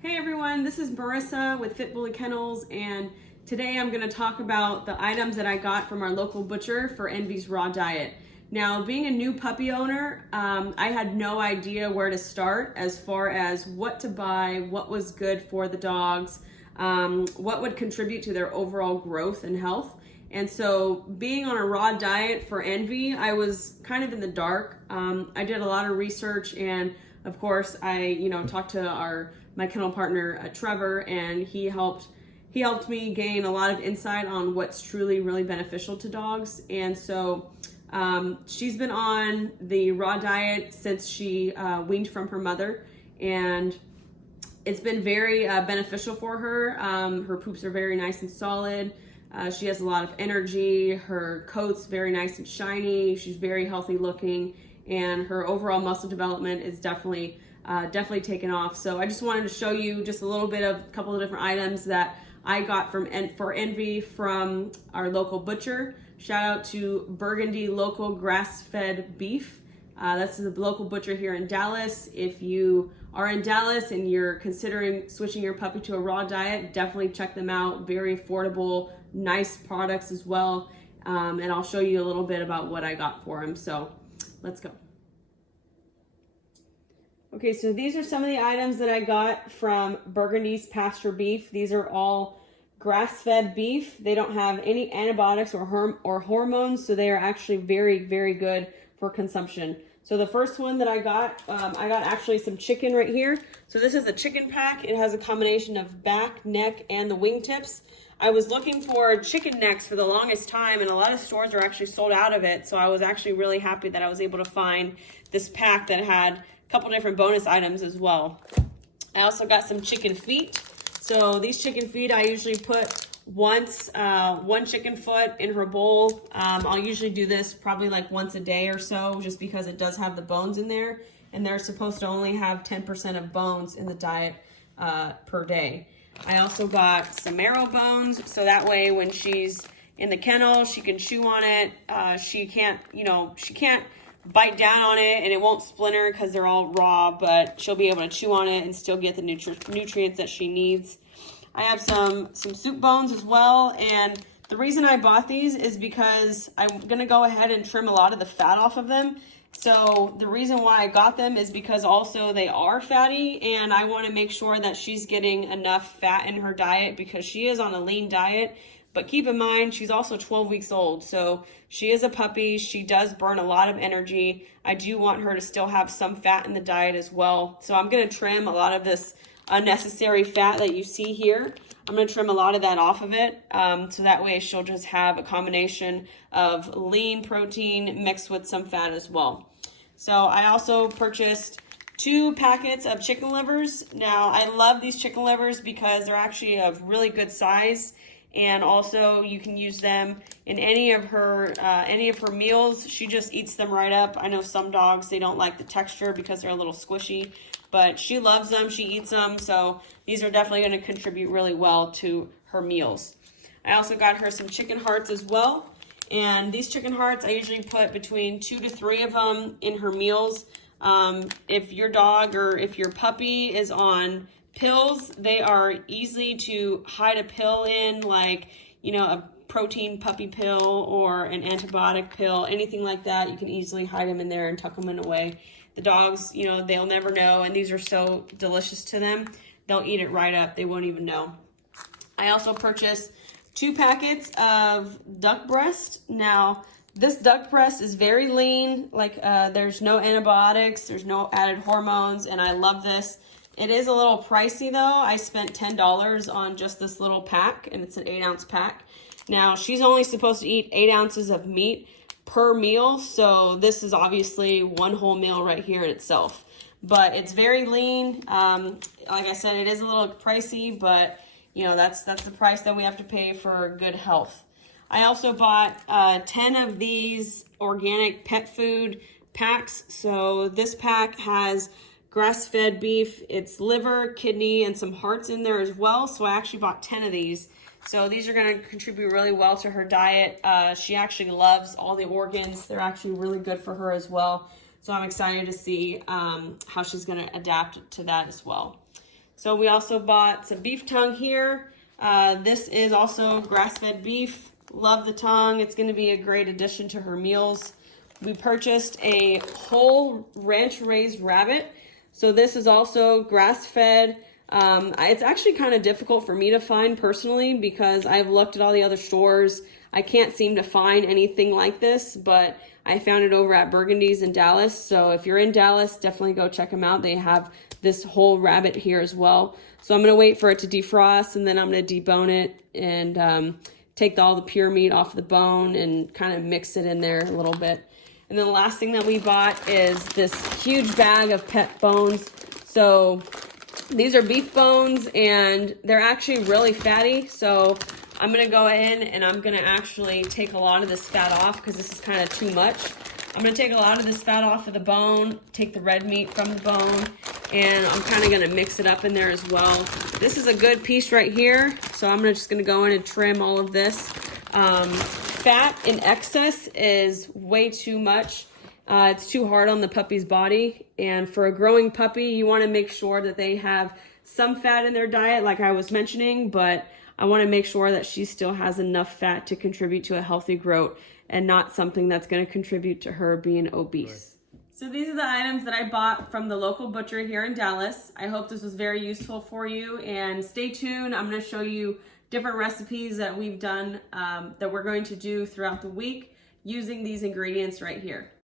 Hey everyone, this is Marissa with Fit Bully Kennels, and today I'm going to talk about the items that I got from our local butcher for Envy's raw diet. Now, being a new puppy owner, I had no idea where to start as far as what to buy, what was good for the dogs, what would contribute to their overall growth and health. And so being on a raw diet for Envy, I was kind of in the dark. I did a lot of research, and of course I talked to my kennel partner Trevor, and he helped me gain a lot of insight on what's truly really beneficial to dogs. And so she's been on the raw diet since she weaned from her mother, and it's been very beneficial for her. Her poops are very nice and solid. She has a lot of energy. Her coat's very nice and shiny. She's very healthy looking, and her overall muscle development is definitely taken off. So I just wanted to show you just a little bit of a couple of different items that I got for Envy from our local butcher. Shout out to Burgundy Local Grass-Fed Beef. That's the local butcher here in Dallas. If you are in Dallas and you're considering switching your puppy to a raw diet, definitely check them out. Very affordable, nice products as well. And I'll show you a little bit about what I got for him. So let's go. Okay, so these are some of the items that I got from Burgundy's Pasture Beef. These are all grass-fed beef. They don't have any antibiotics or hormones, so they are actually very, very good for consumption. So the first one that I got actually some chicken right here. So this is a chicken pack. It has a combination of back, neck, and the wingtips. I was looking for chicken necks for the longest time, and a lot of stores are actually sold out of it. So I was actually really happy that I was able to find this pack that had couple different bonus items as well. I also got some chicken feet. So these chicken feet, I usually put one chicken foot in her bowl. I'll usually do this probably like once a day or so, just because it does have the bones in there, and they're supposed to only have 10% of bones in the diet per day. I also got some marrow bones, so that way when she's in the kennel, she can chew on it. She can't bite down on it and it won't splinter because they're all raw, but she'll be able to chew on it and still get the nutrients that she needs. I have some soup bones as well, and the reason I bought these is because I'm gonna go ahead and trim a lot of the fat off of them. So the reason why I got them is because also they are fatty, and I want to make sure that she's getting enough fat in her diet because she is on a lean diet. But keep in mind, she's also 12 weeks old, so she is a puppy. She does burn a lot of energy. I do want her to still have some fat in the diet as well. So I'm going to trim a lot of this unnecessary fat that you see here. I'm going to trim a lot of that off of it, so that way she'll just have a combination of lean protein mixed with some fat as well. So I also purchased 2 packets of chicken livers. Now, I love these chicken livers because they're actually of really good size. And also you can use them in any of her meals. She just eats them right up. I know some dogs, they don't like the texture because they're a little squishy, but she loves them, she eats them. So these are definitely going to contribute really well to her meals. I also got her some chicken hearts as well. And these chicken hearts, I usually put between 2 to 3 of them in her meals. If your dog or if your puppy is on pills, they are easy to hide a pill in, like, a protein puppy pill or an antibiotic pill, anything like that. You can easily hide them in there and tuck them in away. The dogs, they'll never know, and these are so delicious to them. They'll eat it right up. They won't even know. I also purchased 2 packets of duck breast. Now, this duck breast is very lean. There's no antibiotics, there's no added hormones, and I love this. It is a little pricey though. I spent $10 on just this little pack, and it's an 8-ounce pack. Now, she's only supposed to eat 8 ounces of meat per meal, so this is obviously one whole meal right here in itself. But it's very lean. Like I said, it is a little pricey, but that's the price that we have to pay for good health. I also bought 10 of these organic pet food packs. So this pack has grass-fed beef, it's liver, kidney, and some hearts in there as well. So I actually bought 10 of these. So these are going to contribute really well to her diet. She actually loves all the organs. They're actually really good for her as well. So I'm excited to see how she's going to adapt to that as well. So we also bought some beef tongue here. This is also grass-fed beef. Love the tongue. It's going to be a great addition to her meals. We purchased a whole ranch-raised rabbit. So this is also grass-fed. It's actually kind of difficult for me to find personally because I've looked at all the other stores. I can't seem to find anything like this, but I found it over at Burgundy's in Dallas. So if you're in Dallas, definitely go check them out. They have this whole rabbit here as well. So I'm going to wait for it to defrost, and then I'm going to debone it and take all the pure meat off the bone and kind of mix it in there a little bit. And then the last thing that we bought is this huge bag of pet bones. So these are beef bones, and they're actually really fatty. So I'm going to go in and I'm going to actually take a lot of this fat off because this is kind of too much. I'm going to take a lot of this fat off of the bone, take the red meat from the bone, and I'm kind of going to mix it up in there as well. This is a good piece right here, so I'm just going to go in and trim all of this. Fat in excess is way too much. It's too hard on the puppy's body, and for a growing puppy, you want to make sure that they have some fat in their diet, like I was mentioning, but I want to make sure that she still has enough fat to contribute to a healthy growth and not something that's going to contribute to her being obese. Right. So these are the items that I bought from the local butcher here in Dallas. I hope this was very useful for you, and stay tuned. I'm going to show you different recipes that we've done that we're going to do throughout the week using these ingredients right here.